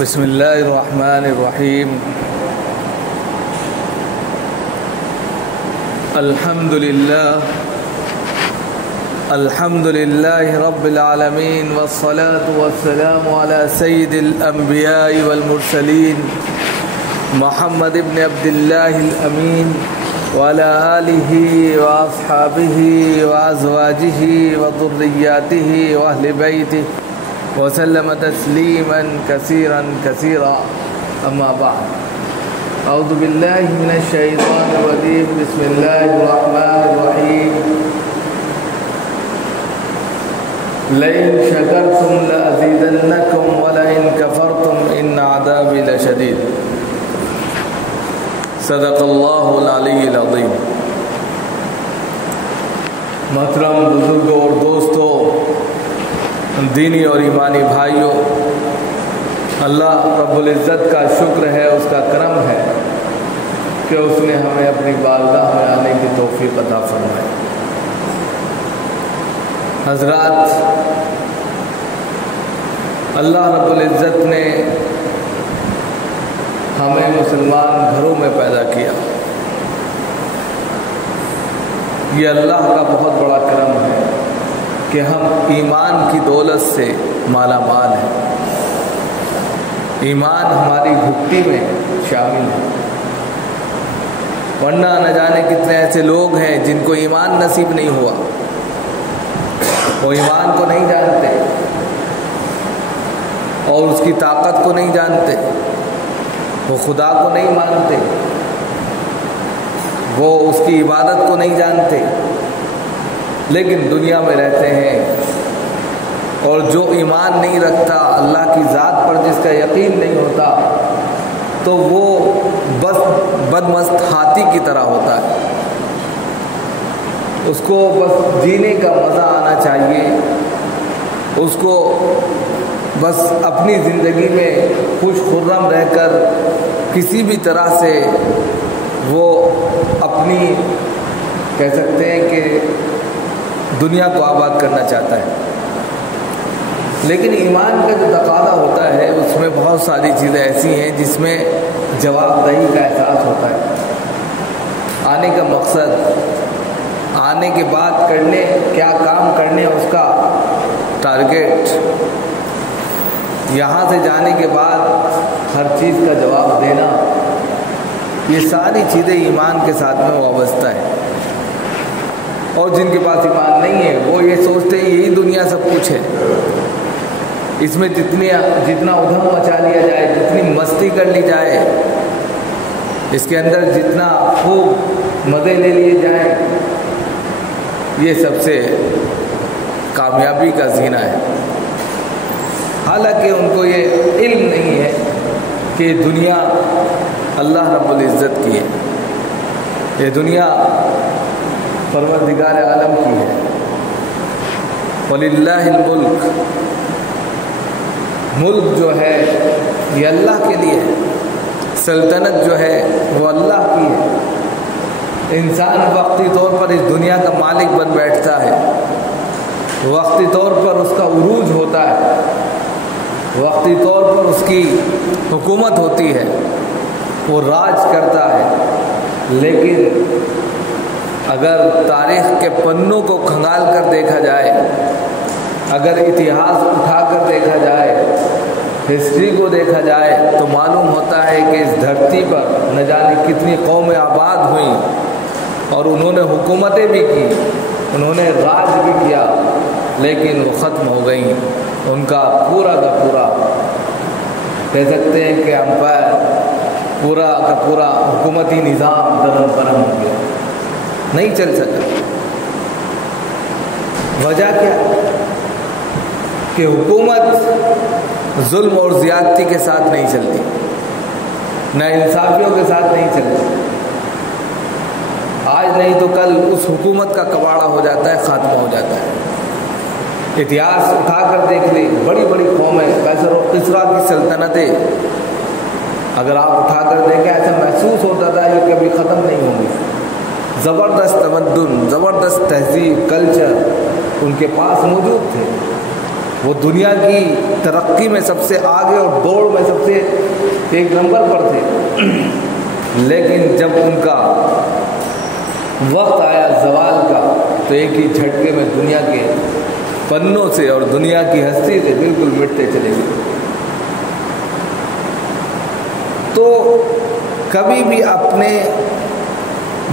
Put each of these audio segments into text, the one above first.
بسم الله الرحمن الرحيم. الحمد لله رب العالمين، والصلاة والسلام على سيد الأنبياء والمرسلين محمد بن عبد الله الأمين وعلى آله وأصحابه وأزواجه وذرياته وأهل بيته وسلم تسليما كثيرا كثيرا. أما بعد، أعوذ بالله من الشيطان الرجيم. بسم الله الرحمن الرحيم. لئن شكرتم لأزيدنكم ولئن كفرتم إن عذابي لشديد. صدق الله العلی العظیم. محترم بزرگوں اور دوستوں، دینی اور ایمانی بھائیوں، اللہ رب العزت کا شکر ہے، اس کا کرم ہے کہ اس نے ہمیں اپنی بارگاہ میں آنے کی توفیق عطا فرمائی. حضرات، اللہ رب العزت نے ہمیں مسلمان گھروں میں پیدا کیا. یہ اللہ کا بہت بڑا کرم ہے کہ ہم ایمان کی دولت سے مالا مال ہیں. ایمان ہماری گھٹی میں شامل ہے، ورنہ نہ جانے کتنے ایسے لوگ ہیں جن کو ایمان نصیب نہیں ہوا. وہ ایمان کو نہیں جانتے اور اس کی طاقت کو نہیں جانتے، وہ خدا کو نہیں مانتے، وہ اس کی عبادت کو نہیں جانتے، لیکن دنیا میں رہتے ہیں. اور جو ایمان نہیں رکھتا، اللہ کی ذات پر جس کا یقین نہیں ہوتا، تو وہ بس بدمست ہاتھی کی طرح ہوتا ہے. اس کو بس جینے کا مزہ آنا چاہیے، اس کو بس اپنی زندگی میں خوش خرم رہ کر کسی بھی طرح سے وہ اپنی کہہ سکتے ہیں کہ دنیا کو آباد کرنا چاہتا ہے. لیکن ایمان کا جو تقاضا ہوتا ہے اس میں بہت ساری چیزیں ایسی ہیں جس میں جواب دہی کا احساس ہوتا ہے. آنے کا مقصد، آنے کے بعد کرنے کیا کام کرنے اس کا ٹارگیٹ، یہاں سے جانے کے بعد ہر چیز کا جواب دینا، یہ ساری چیزیں ایمان کے ساتھ میں وابستہ ہیں. اور جن کے پاس ایمان نہیں ہے وہ یہ سوچتے ہیں یہی دنیا سب کچھ ہے، اس میں جتنا ادھم مچا لیا جائے، جتنی مستی کر لی جائے، اس کے اندر جتنا خوب مزے لے لیے جائیں، یہ سب سے کامیابی کا زینہ ہے. حالانکہ ان کو یہ علم نہیں ہے کہ دنیا اللہ رب العزت کی ہے، یہ دنیا پروردگار عالم کی ہے. وَلِلَّهِ الْمُلْكُ، ملک جو ہے یہ اللہ کے لیے ہے، سلطنت جو ہے وہ اللہ کی ہے. انسان وقتی طور پر اس دنیا کا مالک بن بیٹھتا ہے، وقتی طور پر اس کا عروج ہوتا ہے، وقتی طور پر اس کی حکومت ہوتی ہے، وہ راج کرتا ہے. لیکن اگر تاریخ کے پنوں کو کھنگال کر دیکھا جائے، اگر اتہاس اٹھا کر دیکھا جائے، ہسٹری کو دیکھا جائے، تو معلوم ہوتا ہے کہ اس دھرتی پر نہ جانے کتنی قومیں آباد ہوئیں اور انہوں نے حکومتیں بھی کی، انہوں نے راج بھی کیا، لیکن وہ ختم ہو گئیں. ان کا پورا کا پورا کہہ سکتے ہیں کہ امپائر، پورا کا پورا حکومتی نظام درم برہم ہو گیا، نہیں چل سکا. وجہ کیا؟ کہ حکومت ظلم اور زیادتی کے ساتھ نہیں چلتی، نہ انصافیوں کے ساتھ نہیں چلتی. آج نہیں تو کل اس حکومت کا کباڑہ ہو جاتا ہے، خاتمہ ہو جاتا ہے. اتہاس اٹھا کر دیکھ لیں، بڑی بڑی قومیں، قیصر و کسریٰ کی سلطنتیں اگر آپ اٹھا کر دیکھیں، ایسا محسوس ہوتا تھا کہ کبھی ختم نہیں ہوں گی. زبردست تمدن، زبردست تہذیب، کلچر ان کے پاس موجود تھے، وہ دنیا کی ترقی میں سب سے آگے اور دوڑ میں سب سے ایک نمبر پر تھے، لیکن جب ان کا وقت آیا زوال کا تو ایک ہی جھٹکے میں دنیا کے پنوں سے اور دنیا کی ہستی سے بالکل مٹتے چلے گئے۔ تو کبھی بھی اپنے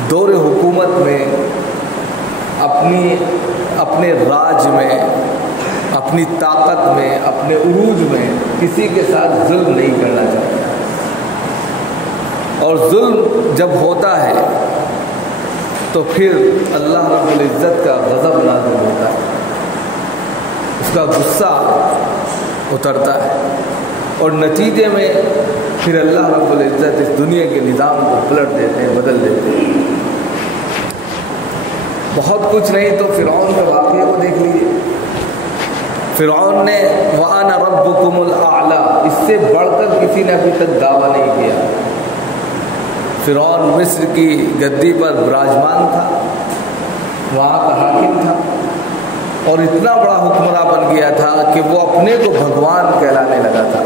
دور حکومت میں، اپنے راج میں، اپنی طاقت میں، اپنے عروج میں کسی کے ساتھ ظلم نہیں کرنا چاہیے، اور ظلم جب ہوتا ہے تو پھر اللہ رب العزت کا غضب نازل ہوتا ہے، اس کا غصہ اترتا ہے، اور نتیجے میں پھر اللہ رب العزت اس دنیا کے نظام کو پلٹ دیتے ہیں، بدل دیتے ہیں۔ بہت کچھ نہیں تو فرعون کے واقعے کو دیکھ لیجیے۔ فرعون نے وَأَنَا رَبُّكُمُ الْأَعْلَىٰ، اس سے بڑھ کر کسی نے ابھی تک دعویٰ نہیں کیا۔ فرعون مصر کی گدی پر براجمان تھا، وہاں کا حاکم تھا، اور اتنا بڑا حکمراں بن گیا تھا کہ وہ اپنے کو بھگوان کہلانے لگا تھا۔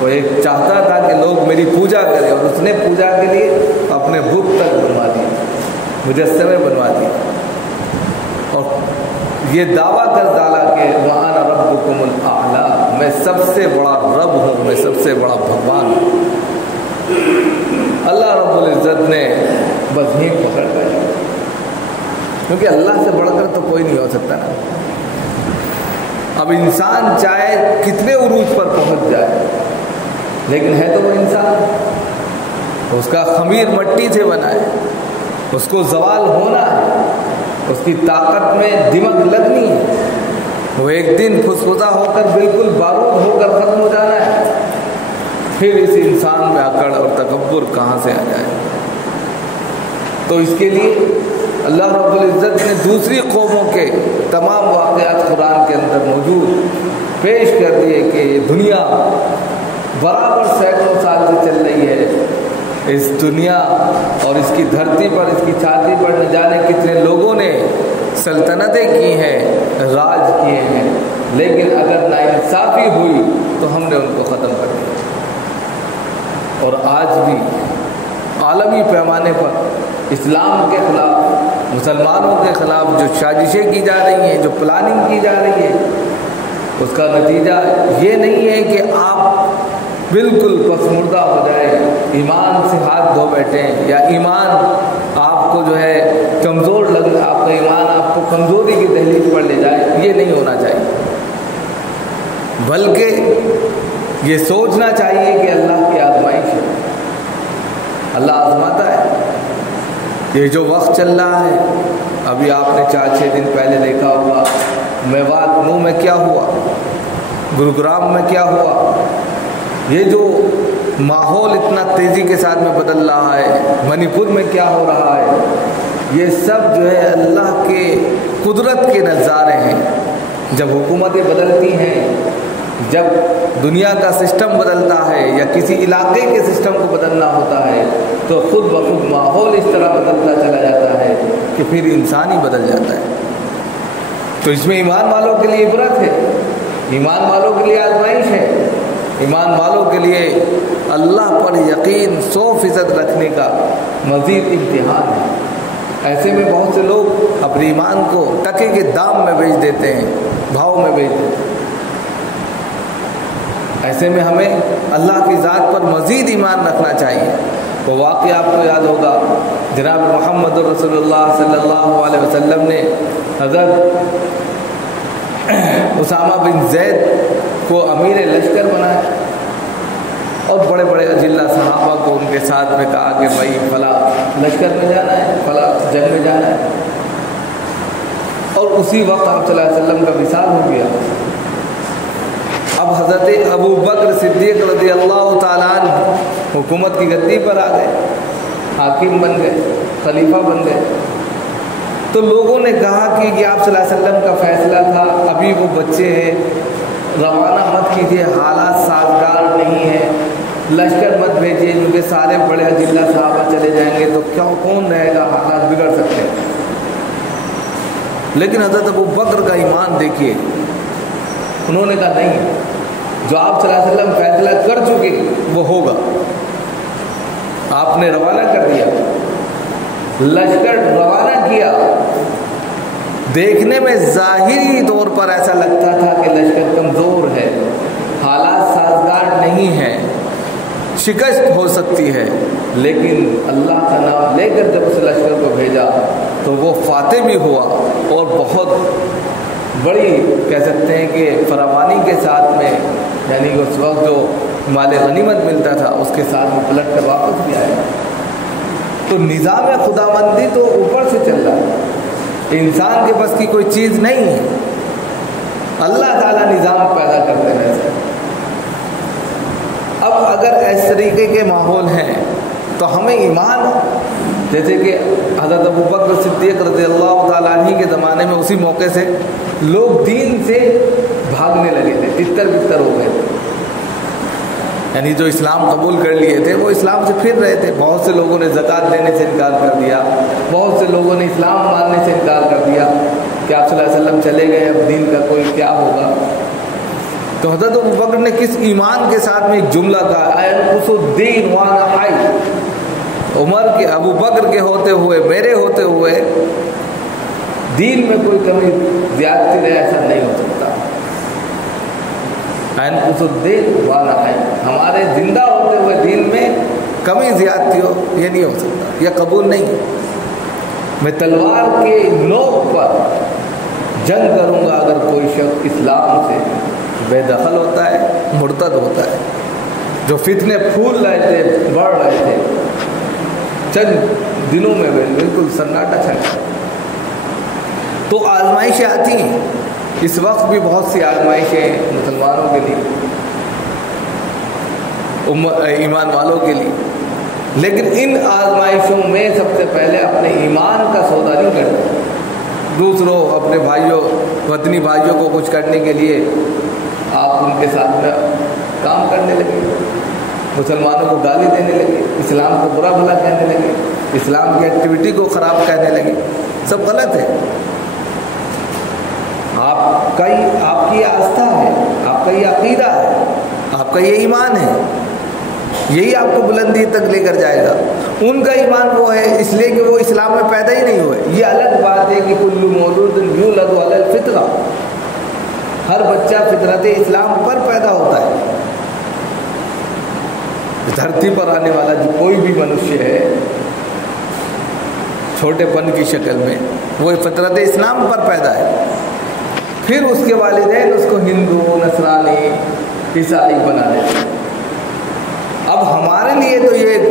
وہ ایک چاہتا تھا کہ لوگ میری پوجا کریں، اور اس نے پوجا کے لیے اپنے بت تک بنوا دیے، مجسمے بنوا دیے، اور یہ دعویٰ کر ڈالا کہ وَأَنَا رَبُّكُمُ الْأَعْلَىٰ، میں سب سے بڑا رب ہوں، میں سب سے بڑا بھگوان ہوں۔ اللہ رب العزت نے بس ہی پکڑ کر، کیونکہ اللہ سے بڑھ کر تو کوئی نہیں ہو سکتا نا۔ اب انسان چاہے کتنے عروج پر پہنچ جائے، لیکن ہے تو وہ انسان، اس کا خمیر مٹی سے بنا ہے، اس کو زوال ہونا ہے، اس کی طاقت میں دمک لگنی ہے، وہ ایک دن پھسپھسا ہو کر بالکل بارود ہو کر ختم ہو جانا ہے، پھر اس انسان میں اکڑ اور تکبر کہاں سے آ جائے۔ تو اس کے لیے اللہ رب العزت نے دوسری قوموں کے تمام واقعات قرآن کے اندر موجود پیش کر دیے کہ یہ دنیا برابر سینکڑوں سال سے چل رہی ہے، اس دنیا اور اس کی دھرتی پر، اس کی چھاتی پر نہ جانے کتنے لوگوں نے سلطنتیں کی ہیں، راج کیے ہیں، لیکن اگر ناانصافی ہوئی تو ہم نے ان کو ختم کر دیا۔ اور آج بھی عالمی پیمانے پر اسلام کے خلاف، مسلمانوں کے خلاف جو سازشیں کی جا رہی ہیں، جو پلاننگ کی جا رہی ہے، اس کا نتیجہ یہ نہیں ہے کہ آپ بالکل پسمردہ ہو جائے، ایمان سے ہاتھ دھو بیٹھیں، یا ایمان آپ کو جو ہے کمزور لگ، آپ کا ایمان آپ کو کمزوری کی دہلیز پر لے جائے، یہ نہیں ہونا چاہیے، بلکہ یہ سوچنا چاہیے کہ اللہ کی آزمائش ہے، اللہ آزماتا ہے۔ یہ جو وقت چل رہا ہے، ابھی آپ نے 4-6 دن پہلے دیکھا ہوگا میوات نو میں کیا ہوا، گروگرام میں کیا ہوا، یہ جو ماحول اتنا تیزی کے ساتھ میں بدل رہا ہے، منی پور میں کیا ہو رہا ہے، یہ سب جو ہے اللہ کے قدرت کے نظارے ہیں۔ جب حکومتیں بدلتی ہیں، جب دنیا کا سسٹم بدلتا ہے یا کسی علاقے کے سسٹم کو بدلنا ہوتا ہے، تو خود بخود ماحول اس طرح بدلتا چلا جاتا ہے کہ پھر انسان ہی بدل جاتا ہے۔ تو اس میں ایمان والوں کے لیے عبرت ہے، ایمان والوں کے لیے آزمائش ہے، ایمان والوں کے لیے اللہ پر یقین 100% رکھنے کا مزید امتحان ہے۔ ایسے میں بہت سے لوگ اپنے ایمان کو ٹکے کے دام میں بیچ دیتے ہیں، بھاؤ میں بیچ دیتے ہیں۔ ایسے میں ہمیں اللہ کی ذات پر مزید ایمان رکھنا چاہیے۔ وہ واقعہ آپ کو یاد ہوگا، جناب محمد رسول اللہ صلی اللہ علیہ وسلم نے حضرت اسامہ بن زید کو امیر لشکر بنایا، اور بڑے بڑے اجلہ صحابہ کو ان کے ساتھ میں کہا کہ بھائی فلاں لشکر میں جانا ہے، فلاں جنگ میں جانا ہے، اور اسی وقت آپ صلی اللہ علیہ وسلم کا وصال ہو گیا۔ اب حضرت ابو بکر صدیق رضی اللہ تعالیٰ عنہ حکومت کی گدی پر آ گئے، حاکم بن گئے، خلیفہ بن گئے۔ تو لوگوں نے کہا کہ یہ آپ صلی اللہ علیہ وسلم کا فیصلہ تھا، ابھی وہ بچے ہیں، روانہ مت کیجیے، حالات سازگار نہیں ہیں، لشکر مت بھیجیے، کیونکہ سارے بڑے اجلہ صحابہ چلے جائیں گے تو کون رہے گا، حالات بگڑ سکتے ہیں۔ لیکن حضرت ابو بکر کا ایمان دیکھیے، انہوں نے کہا نہیں، جو آپ صلی اللہ علیہ وسلم فیصلہ کر چکے وہ ہوگا. آپ نے روانہ کر دیا، لشکر روانہ کیا. دیکھنے میں ظاہری طور پر ایسا لگتا تھا کہ لشکر کمزور ہے، حالات سازگار نہیں ہیں، شکست ہو سکتی ہے، لیکن اللہ کا نام لے کر جب اس لشکر کو بھیجا تو وہ فاتح بھی ہوا اور بہت بڑی کہہ سکتے ہیں کہ فراوانی کے ساتھ میں، یعنی کہ اس وقت جو مال غنیمت ملتا تھا اس کے ساتھ میں پلٹ کر واپس بھی آیا. تو نظام خداوندی تو اوپر سے چل رہا ہے، انسان کے بس کی کوئی چیز نہیں ہے. اللہ تعالیٰ نظام پیدا کرتے رہتے ہیں. اب اگر اس طریقے کے ماحول ہیں تو ہمیں ایمان، جیسے کہ حضرت ابوبکر صدیق رضی اللہ تعالیٰ عنہ کے زمانے میں اسی موقع سے لوگ دین سے بھاگنے لگے تھے، تتر بتر ہو گئے تھے. یعنی جو اسلام قبول کر لیے تھے وہ اسلام سے پھر رہے تھے. بہت سے لوگوں نے زکوٰۃ دینے سے انکار کر دیا، بہت سے لوگوں نے اسلام ماننے سے انکار کر دیا کہ آپ صلی اللہ علیہ وسلم چلے گئے، اب دین کا کوئی کیا ہوگا. تو حضرت ابوبکر نے کس ایمان کے ساتھ میں ایک جملہ کہا، اَيَنْقُصُ الدِّينُ وَأَنَا حَيٌّ. عمر کے، ابوبکر کے ہوتے ہوئے، میرے ہوتے ہوئے دین میں کوئی کمی زیادتی رہے، ایسا نہیں ہو سکتا. اَيَنْقُصُ الدِّينُ وَأَنَا حَيٌّ، ہمارے زندہ ہوتے ہوئے دین میں کمی زیادتی ہو، یہ نہیں ہو سکتا، یہ قبول نہیں. میں تلوار کے نوک پر جنگ کروں گا اگر کوئی شخص اسلام سے بے دخل ہوتا ہے، مرتد ہوتا ہے. جو فتنے پھول رہے تھے، بڑھ رہے تھے، چند دنوں میں بالکل سناٹا چھا گیا. تو آزمائشیں آتی ہیں، اس وقت بھی بہت سی آزمائشیں مسلمانوں کے لیے، ایمان والوں کے لیے. لیکن ان آزمائشوں میں سب سے پہلے اپنے ایمان کا سودا نہیں کرتے. دوسروں، اپنے بھائیوں، وطنی بھائیوں کو کچھ کرنے کے لیے آپ ان کے ساتھ میں کام کرنے لگے، مسلمانوں کو گالی دینے لگے، اسلام کو برا بھلا کہنے لگے، اسلام کی ایکٹیویٹی کو خراب کہنے لگے. سب غلط ہے. آپ کی یہ آستھا ہے، آپ کا یہ عقیدہ ہے، آپ کا یہ ایمان ہے، یہی آپ کو بلندی تک لے کر جائے گا. ان کا ایمان وہ ہے اس لیے کہ وہ اسلام میں پیدا ہی نہیں ہوئے. یہ الگ بات ہے کہ کل مولود یولد علی الفطرہ، ہر بچہ فطرت اسلام پر پیدا ہوتا ہے. دھرتی پر آنے والا جو کوئی بھی منشیہ ہے چھوٹے پن کی شکل میں، وہ فطرت اسلام پر پیدا ہے. پھر اس کے والدین اس کو ہندو، نصرانی، عیسائی بنا دیتے ہیں. اب ہمارے لیے تو یہ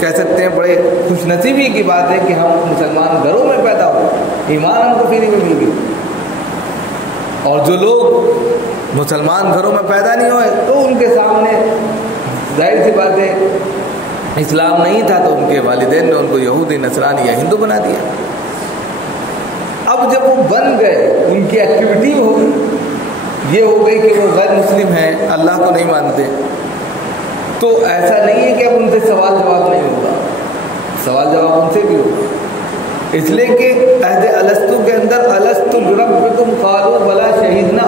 کہہ سکتے ہیں بڑے خوش نصیبی کی بات ہے کہ ہم مسلمان گھروں میں پیدا ہوئے، ایمان ہم کو فری میں مل گئی. اور جو لوگ مسلمان گھروں میں پیدا نہیں ہوئے تو ان کے سامنے ظاہر سی بات ہے اسلام نہیں تھا، تو ان کے والدین نے ان کو یہودی، نصرانی یا ہندو بنا دیا. اب جب وہ بن گئے، ان کی ایکٹیویٹی ہو گئی، یہ ہو گئی کہ وہ غیر مسلم ہیں، اللہ کو نہیں مانتے. تو ایسا نہیں ہے کہ اب ان سے سوال جواب نہیں ہوگا، سوال جواب ان سے بھی ہوگا. اس لیے کہ عہد الستو کے اندر الستو بربکم قالوا بلا شہیدنا،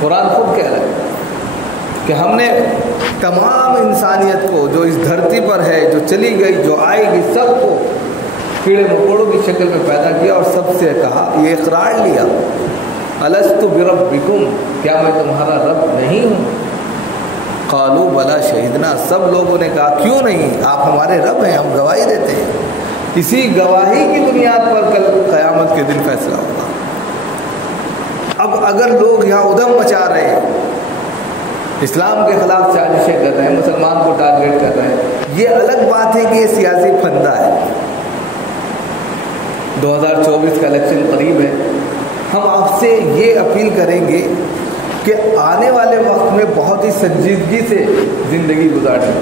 قرآن خود کہہ رہا ہے کہ ہم نے تمام انسانیت کو جو اس دھرتی پر ہے، جو چلی گئی، جو آئے گی، سب کو کیڑے مکوڑوں کی شکل میں پیدا کیا اور سب سے کہا، یہ اقرار لیا، الستو بربکم، کیا میں تمہارا رب نہیں ہوں؟ قالوا بلا شہیدنا، سب لوگوں نے کہا کیوں نہیں، آپ ہمارے رب ہیں، ہم گواہی دیتے ہیں. اسی گواہی کی بنیاد پر کل قیامت کے دن فیصلہ ہوگا. اب اگر لوگ یہاں ادھم مچا رہے ہیں، اسلام کے خلاف سازشیں کر رہے ہیں، مسلمان کو ٹارگیٹ کر رہے ہیں، یہ الگ بات ہے کہ یہ سیاسی پھندا ہے. 2024 کا الیکشن قریب ہے. ہم آپ سے یہ اپیل کریں گے کہ آنے والے وقت میں بہت ہی سنجیدگی سے زندگی گزاریں.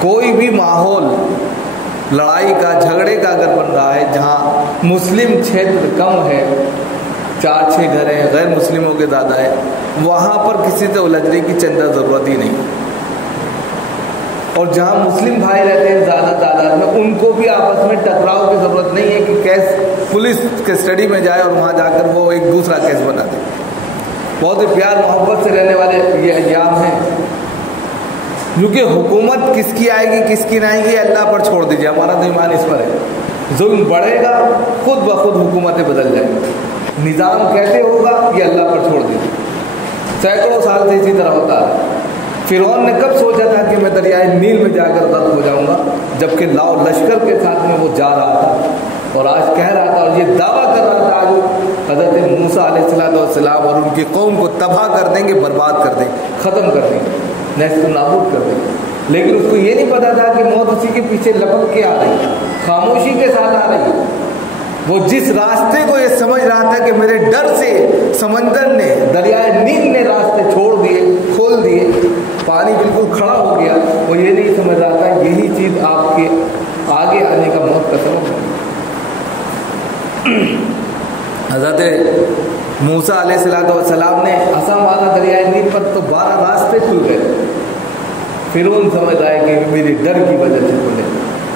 کوئی بھی ماحول لڑائی کا، جھگڑے کا اگر بن رہا ہے، جہاں مسلم چھیتر کم ہے، 4-6 گھر ہیں، غیر مسلموں کے زیادہ ہے، وہاں پر کسی سے الجھنے کی چندہ ضرورت ہی نہیں. اور جہاں مسلم بھائی رہتے ہیں زیادہ تعداد میں، ان کو بھی آپس میں ٹکراؤ کی ضرورت نہیں ہے کہ کیس پولیس کسٹڈی میں جائے اور وہاں جا کر وہ ایک دوسرا کیس بنا دے. بہت ہی پیار محبت سے رہنے والے یہ ایام ہیں. کیونکہ حکومت کس کی آئے گی کس کی نہ آئے گی اللہ پر چھوڑ دیجیے، ہمارا تو ایمان اس پر ہے. ظلم بڑھے گا خود بخود حکومتیں بدل جائیں گی. نظام کیسے ہوگا یہ اللہ پر چھوڑ دیجیے. سینکڑوں سال سے اسی طرح ہوتا ہے. فرعون نے کب سوچا تھا کہ میں دریائے نیل میں جا کر غرق ہو جاؤں گا، جبکہ لاؤ لشکر کے ساتھ میں وہ جا رہا تھا اور آج کہہ رہا تھا اور یہ دعویٰ کر رہا تھا آج حضرت موسیٰ علیہ السلام اور ان کی قوم کو تباہ کر دیں گے، برباد کر دیں گے، ختم کر دیں گے، نیست و نابود کر دیں گے. لیکن اس کو یہ نہیں پتا تھا کہ موت اسی کے پیچھے لپک کے آ رہی ہے، خاموشی کے ساتھ آ رہی ہے. وہ جس راستے کو یہ سمجھ رہا تھا کہ میرے ڈر سے سمندر نے دریائے نیل نے راستے چھوڑ دیے، کھول دیے، پانی بالکل کھڑا ہو گیا، وہ یہ نہیں سمجھ رہا تھا یہی چیز آپ کے آگے آنے کا موت کا سبب ہے. حضرت موسیٰ علیہ السلام نے عصا مارا دریائے نیل پر تو 12 راستے کھل گئے. فرعون سمجھ آئے کہ میری ڈر کی وجہ سے کھلے،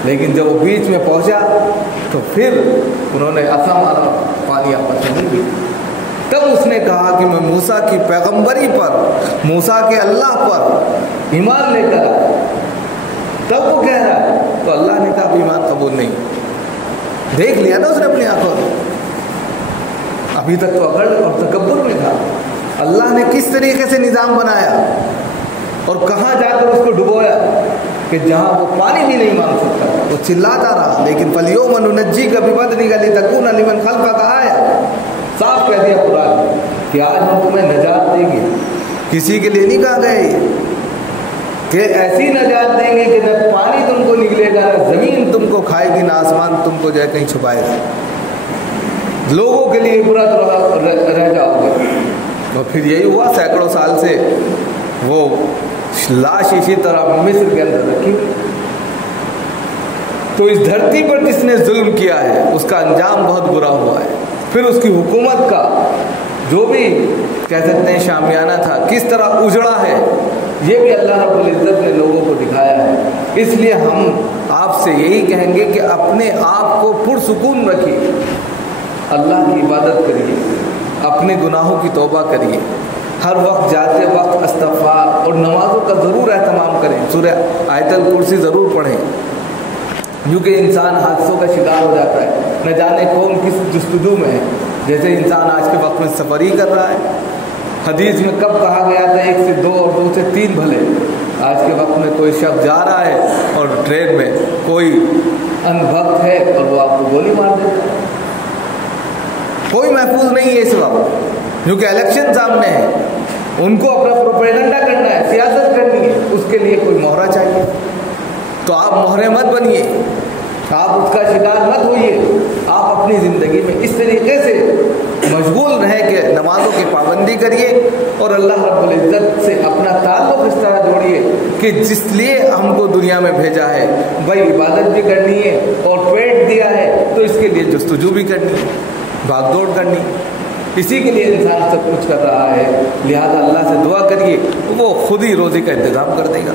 لیکن جب وہ بیچ میں پہنچا تو پھر انہوں نے عصا مارا، پانی آپس میں مل گیا. تب اس نے کہا کہ میں موسیٰ کی پیغمبری پر، موسیٰ کے اللہ پر ایمان لے کر آیا. تب وہ کہہ رہا ہے تو اللہ نے کہا ایمان قبول نہیں. دیکھ لیا نا اس نے اپنی آنکھوں سے، ابھی تک تو عقل اور تکبر میں تھا. اللہ نے کس طریقے سے نظام بنایا اور کہاں جا کر اس کو ڈبویا کہ جہاں وہ پانی بھی نہیں مانگ سکتا. وہ چلاتا رہا، لیکن فَالْيَوْمَ نُنَجِّيكَ بِبَدْنِكَ لِتَكُونَ لِمَنْ خَلْفَكَ آیَةً. صاف کہہ دیا قرآن کہ آج ہم تمہیں نجات دیں گے. کسی کے لیے نہیں کہا گئے کہ ایسی نجات دیں گے کہ نہ پانی تم کو نکلے گا، نہ زمین تم کو کھائے گی، نہ آسمان تم کو جو ہے کہیں چھپائے گا. لوگوں کے لیے برا رہ جاؤ گے. اور پھر یہی ہوا، سینکڑوں سال سے وہ لاش اسی طرح مصر کے اندر رکھی. تو اس دھرتی پر جس نے ظلم کیا ہے اس کا انجام بہت برا ہوا ہے. پھر اس کی حکومت کا جو بھی کہہ سکتے ہیں شامیانہ تھا کس طرح اجڑا ہے، یہ بھی اللہ رب العزت نے لوگوں کو دکھایا ہے. اس لیے ہم آپ سے یہی کہیں گے کہ اپنے آپ کو پرسکون رکھیے، اللہ کی عبادت کریے، اپنے گناہوں کی توبہ کریے، ہر وقت جاتے وقت استغفار اور نمازوں کا ضرور اہتمام کریں. سورہ آیت الکرسی ضرور پڑھیں، کیونکہ انسان حادثوں کا شکار ہو جاتا ہے، نہ جانے کون کس جستجو میں ہے. جیسے انسان آج کے وقت میں سفر ہی کر رہا ہے. حدیث میں کب کہا گیا تھا 1 سے 2 اور 2 سے 3 بھلے. آج کے وقت میں کوئی شخص جا رہا ہے اور ٹرین میں کوئی اندھ بھکت ہے اور وہ آپ کو گولی مار دیتا ہے. کوئی محفوظ نہیں ہے اس وقت، کیونکہ الیکشن سامنے ہے، ان کو اپنا پروپیگنڈا کرنا ہے، سیاست کرنی ہے، اس کے لیے کوئی مہرہ چاہیے. تو آپ مہرے مت بنیے، آپ اس کا شکار مت ہوئیے. آپ اپنی زندگی میں اس طریقے سے مشغول رہیں کہ نمازوں کی پابندی کریے اور اللہ رب العزت سے اپنا تعلق اس طرح جوڑیے کہ جس لیے ہم کو دنیا میں بھیجا ہے بھائی عبادت بھی کرنی ہے اور پیٹ دیا ہے تو اس کے لیے جستجو بھی کرنی ہے، بھاگ دوڑ کرنی. اسی کے لیے انسان سب کچھ کر رہا ہے. لہذا اللہ سے دعا کریے، وہ خود ہی روزی کا انتظام کر دے گا.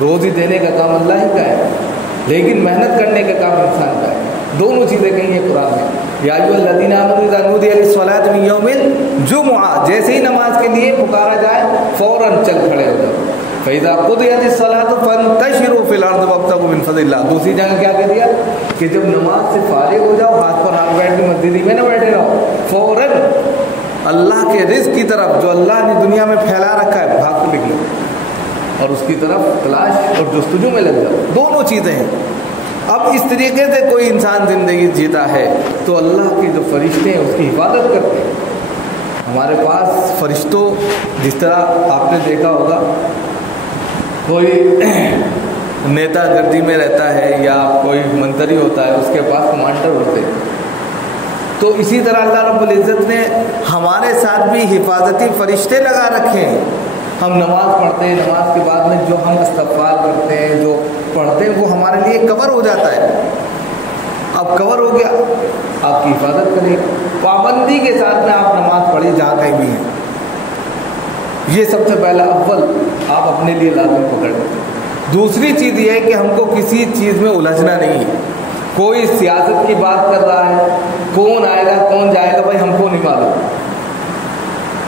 روزی دینے کا کام اللہ ہی کا ہے، لیکن محنت کرنے کا کام انسان کا ہے. دونوں چیزیں کہیں ہیں قرآن میں. یا ایھا الذین آمنوا اذا نودی للصلاۃ من یوم الجمعہ، جیسے ہی نماز کے لیے پکارا جائے فوراً چل کھڑے ہو جاؤ. فَإِذَا قُضِيَتِ الصَّلَاةُ فَانتَشِرُوا فِي الْأَرْضِ وَابْتَغُوا مِن فَضْلِ اللَّهِ. دوسری جگہ کیا کہہ دیا کہ جب نماز سے فارغ ہو جاؤ ہاتھ پر ہاتھ بیٹھ کے مسجد میں نہ بیٹھے رہو، فوراً اللہ کے رزق کی طرف جو اللہ نے دنیا میں پھیلا رکھا ہے بھاگ کے نکلو اور اس کی طرف تلاش اور جستجو میں لگ جاؤ. دونوں چیزیں ہیں. اب اس طریقے سے کوئی انسان زندگی جیتا ہے تو اللہ کے جو فرشتے ہیں اس کی حفاظت کرتے ہیں. ہمارے پاس فرشتوں، جس طرح آپ نے دیکھا ہوگا کوئی نیتا گردی میں رہتا ہے یا کوئی منتری ہوتا ہے، اس کے پاس کمانڈر ہوتے ہیں، تو اسی طرح اللہ رب العزت نے ہمارے ساتھ بھی حفاظتی فرشتے لگا رکھے ہیں. ہم نماز پڑھتے ہیں، نماز کے بعد میں جو ہم استغفار کرتے ہیں، جو پڑھتے ہیں، وہ ہمارے لیے کور ہو جاتا ہے. اب کور ہو گیا، آپ کی حفاظت کرے. پابندی کے ساتھ میں آپ نماز پڑھیں جہاں کہیں بھی ہیں. یہ سب سے پہلا اول آپ اپنے لیے لازم پکڑ لیں. دوسری چیز یہ ہے کہ ہم کو کسی چیز میں الجھنا نہیں ہے. کوئی سیاست کی بات کر رہا ہے، کون آئے گا کون جائے گا، بھائی ہم کو نہیں معلوم.